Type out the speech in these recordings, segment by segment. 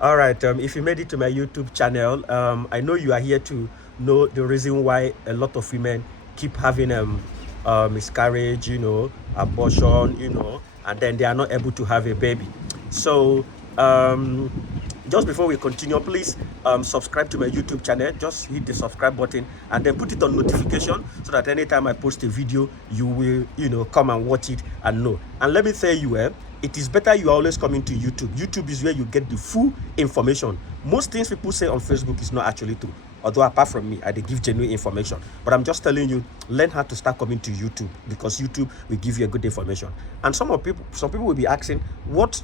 All right. If you made it to my YouTube channel, I know you are here to know the reason why a lot of women keep having miscarriage, abortion, and then they are not able to have a baby. So, um, just before we continue, please subscribe to my YouTube channel. Just hit the subscribe button and then put it on notification so that anytime I post a video, you will, come and watch it and know. And let me tell you, it is better you are always coming to YouTube. YouTube is where you get the full information. Most things people say on Facebook is not actually true. Although apart from me, I dey give genuine information. But I'm just telling you, learn how to start coming to YouTube because YouTube will give you a good information. And some people will be asking, what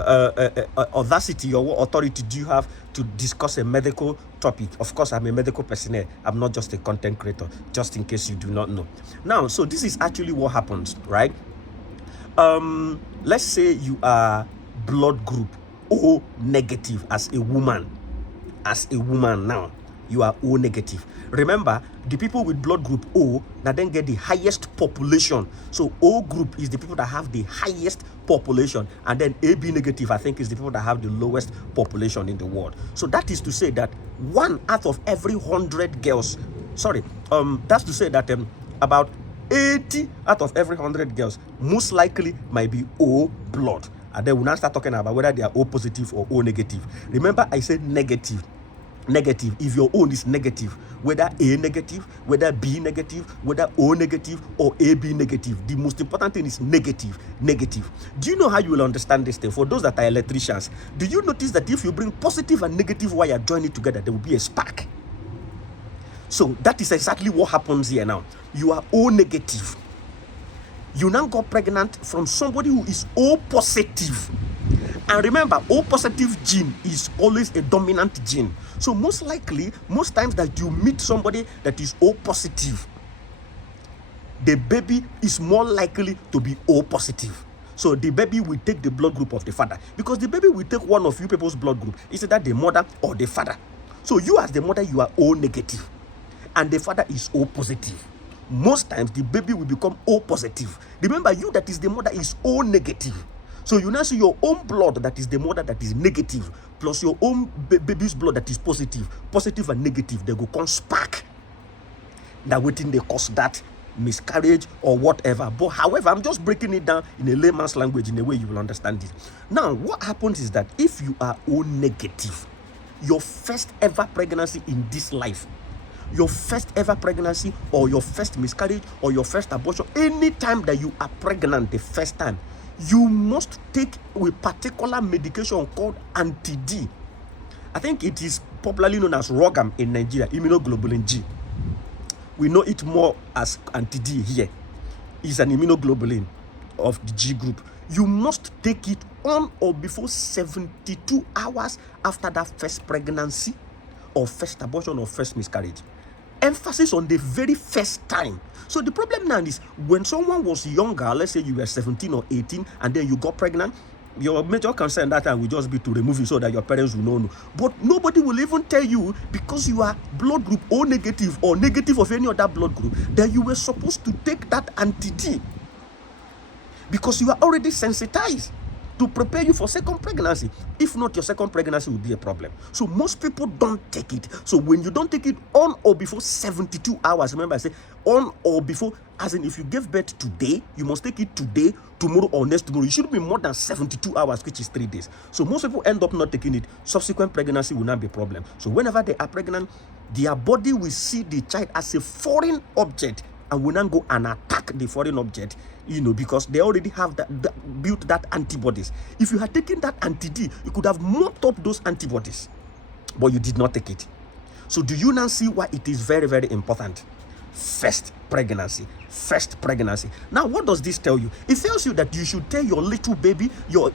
audacity or what authority do you have to discuss a medical topic? Of course, I'm a medical personnel. I'm not just a content creator, just in case you do not know. Now, so this is actually what happens, right? Let's say you are blood group O negative as a woman. Now, you are O negative. Remember, the people with blood group O now then get the highest population. So O group is the people that have the highest population, and then AB negative, I think, is the people that have the lowest population in the world. So that is to say that 1 out of every 100 girls, that's to say that about 80 out of every 100 girls most likely might be O blood. And then we'll now start talking about whether they are O positive or O negative. Remember, I said negative. If your own is negative, whether A negative, whether B negative, whether O negative or AB negative, the most important thing is negative. Do you know how you will understand this thing? For those that are electricians, do you notice that if you bring positive and negative wire, join it together, there will be a spark? So that is exactly what happens here now. You are O negative. You now got pregnant from somebody who is O positive. And remember, O positive gene is always a dominant gene. So most likely, most times that you meet somebody that is O positive, the baby is more likely to be O positive. So the baby will take the blood group of the father, because the baby will take one of you people's blood group. Is either the mother or the father. So you as the mother, you are O negative, and the father is O positive. Most times the baby will become O positive. Remember, you that is the mother is O negative. So you now see your own blood that is the mother that is negative, plus your own baby's blood that is positive and negative, they go come spark. That waiting they cause that miscarriage or whatever. But however, I'm just breaking it down in a layman's language in a way you will understand it. Now, what happens is that if you are O negative, your first ever pregnancy in this life, your first ever pregnancy or your first miscarriage or your first abortion, anytime that you are pregnant the first time, you must take a particular medication called anti-D. I think it is popularly known as Rogam in Nigeria, immunoglobulin G. We know it more as anti-D here. It's an immunoglobulin of the G group. You must take it on or before 72 hours after that first pregnancy or first abortion or first miscarriage. Emphasis on the very first time. So the problem now is when someone was younger, let's say you were 17 or 18 and then you got pregnant, your major concern that time will just be to remove it so that your parents will know. But nobody will even tell you, because you are blood group O negative or negative of any other blood group, that you were supposed to take that anti-D, because you are already sensitized to prepare you for second pregnancy. If not, your second pregnancy will be a problem. So most people don't take it. So when you don't take it on or before 72 hours, remember I say on or before, as in if you gave birth today, you must take it today, tomorrow or next tomorrow. You shouldn't be more than 72 hours, which is 3 days. So most people end up not taking it. Subsequent pregnancy will not be a problem. So whenever they are pregnant, their body will see the child as a foreign object and will not go and attack the foreign object, because they already have built that antibodies. If you had taken that anti-D, you could have mopped up those antibodies, but you did not take it. So do you now see why it is very, very important? First pregnancy. Now, what does this tell you? It tells you that you should tell your little baby, your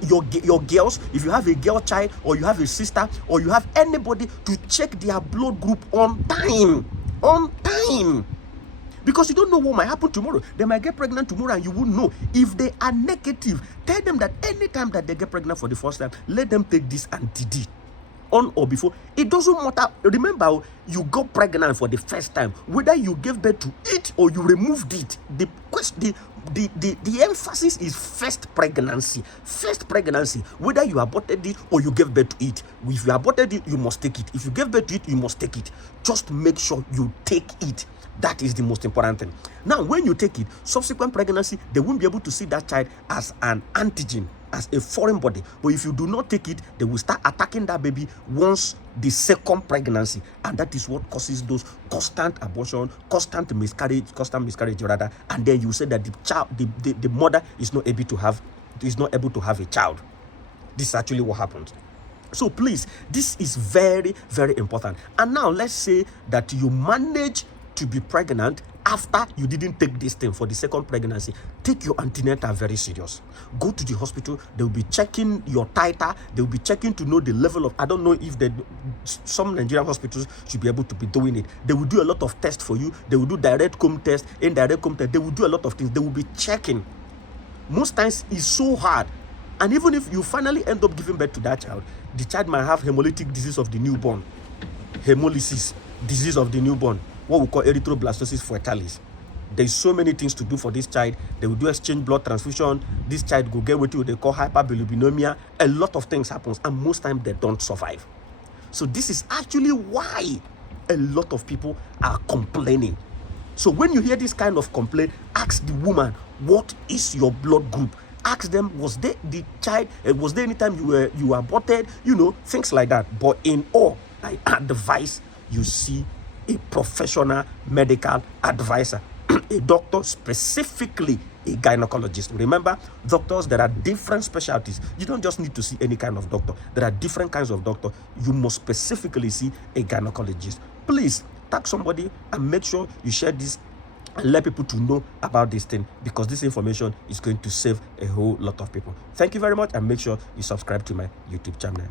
girls, if you have a girl child or you have a sister or you have anybody, to check their blood group on time. Because you don't know what might happen tomorrow. They might get pregnant tomorrow and you won't know. If they are negative, tell them that anytime that they get pregnant for the first time, let them take this anti-D. on or before, it doesn't matter. Remember, you got pregnant for the first time, whether you gave birth to it or you removed it. The question, the emphasis is first pregnancy. First pregnancy, whether you aborted it or you gave birth to it. If you aborted it, you must take it. If you gave birth to it, you must take it. Just make sure you take it. That is the most important thing. Now, when you take it, subsequent pregnancy, they won't be able to see that child as an antigen, as a foreign body. But if you do not take it, they will start attacking that baby once the second pregnancy, and that is what causes those constant abortion, constant miscarriage rather. And then you say that the child, the mother is not able to have a child. This is actually what happens. So please, this is very, very important. And now let's say that you manage to be pregnant after you didn't take this thing for the second pregnancy. Take your antenatal very serious. Go to the hospital. They will be checking your titer. They will be checking to know the level of, I don't know if some Nigerian hospitals should be able to be doing it. They will do a lot of tests for you. They will do direct comb test, indirect comb test. They will do a lot of things. They will be checking. Most times it's so hard. And even if you finally end up giving birth to that child, the child might have hemolytic disease of the newborn. Hemolysis, disease of the newborn. What we call erythroblastosis fetalis. There's so many things to do for this child. They will do exchange blood transfusion. This child will get what they call hyperbilirubinemia. A lot of things happens, and most times they don't survive. So this is actually why a lot of people are complaining. So when you hear this kind of complaint, ask the woman, what is your blood group? Ask them, was there any time you were aborted? Things like that. But in all, I advise you see a professional medical advisor, a doctor, specifically a gynecologist. Remember, doctors, there are different specialties. You don't just need to see any kind of doctor. There are different kinds of doctor. You must specifically see a gynecologist. Please tag somebody and make sure you share this and let people to know about this thing, because this information is going to save a whole lot of people. Thank you very much, and make sure you subscribe to my YouTube channel.